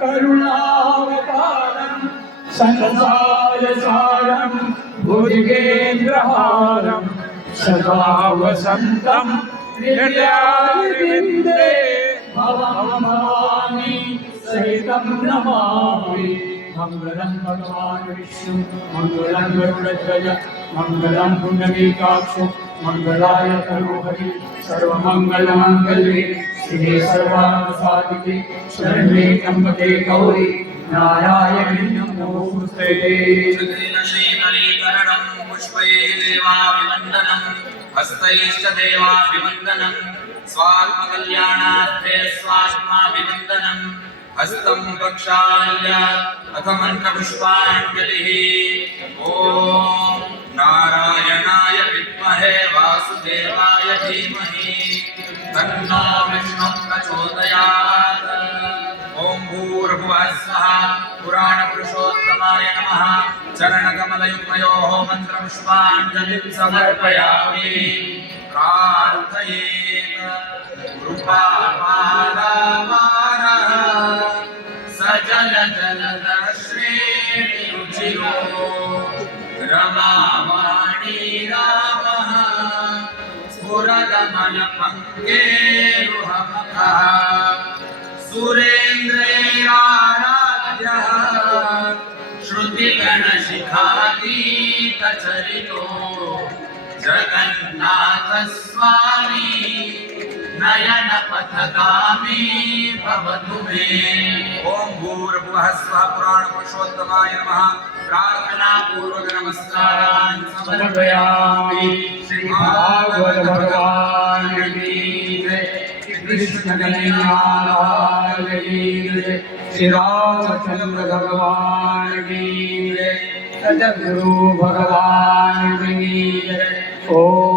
करुणावतारं संसारसारं भुजगेन्द्रहारं सदा वसन्तं हृदयारविन्दे भवानी सहितं नमामि। मंगलं भगवान् विष्णु मंगलं गरुडध्वज मंगलं पुण्डरीकाक्ष मंगलाय तनोहरि सर्वमंगलमांगल्ये शिवे सर्वार्थसाधिके शरण्ये त्र्यंबके गौरी नारायणी नमोस्तुते। श्रीमणिकरणं पुष्पैः देवाभिवन्दनं हस्तैश्च देवाभिवन्दनं स्वात्मकल्याणार्थे स्वात्माभिवन्दनं हस्तं प्रक्षाल्य अथ मन्त्रपुष्पाञ्जलिः। ॐ नारायणाय विद्महे वासुदेवाय धीमहि तन्नो विष्णुः प्रचोदयात्। ॐ भूर्भुवः स्वः पुराणपुरुषोत्तमाय नमः। चरणकमलयुग्मयोः मन्त्रपुष्पाञ्जलिं समर्पयामि। प्रार्थयेत् कृपापारवारः सजलजलदश्रेणिरुचिरो रमावाणी रामः स्फुरदमलपङ्केरुहमखः सुरेन्द्रैराराध्यः श्रुतिगणशिखातीतचरितो जगन्नाथस्वामी नयनपथगामी भवतु मे। ॐ भूर्भुवः स्वः पुराणपुरुषोत्तमाय नमः। प्रार्थना पूर्वक नमस्कारान् समर्पयामि। श्रीभागवत भगवान् की जय। कृष्ण कन्हैया की जय। श्री रामचंद्र भगवान की जय। सद्गुरु भगवान की जय। ओम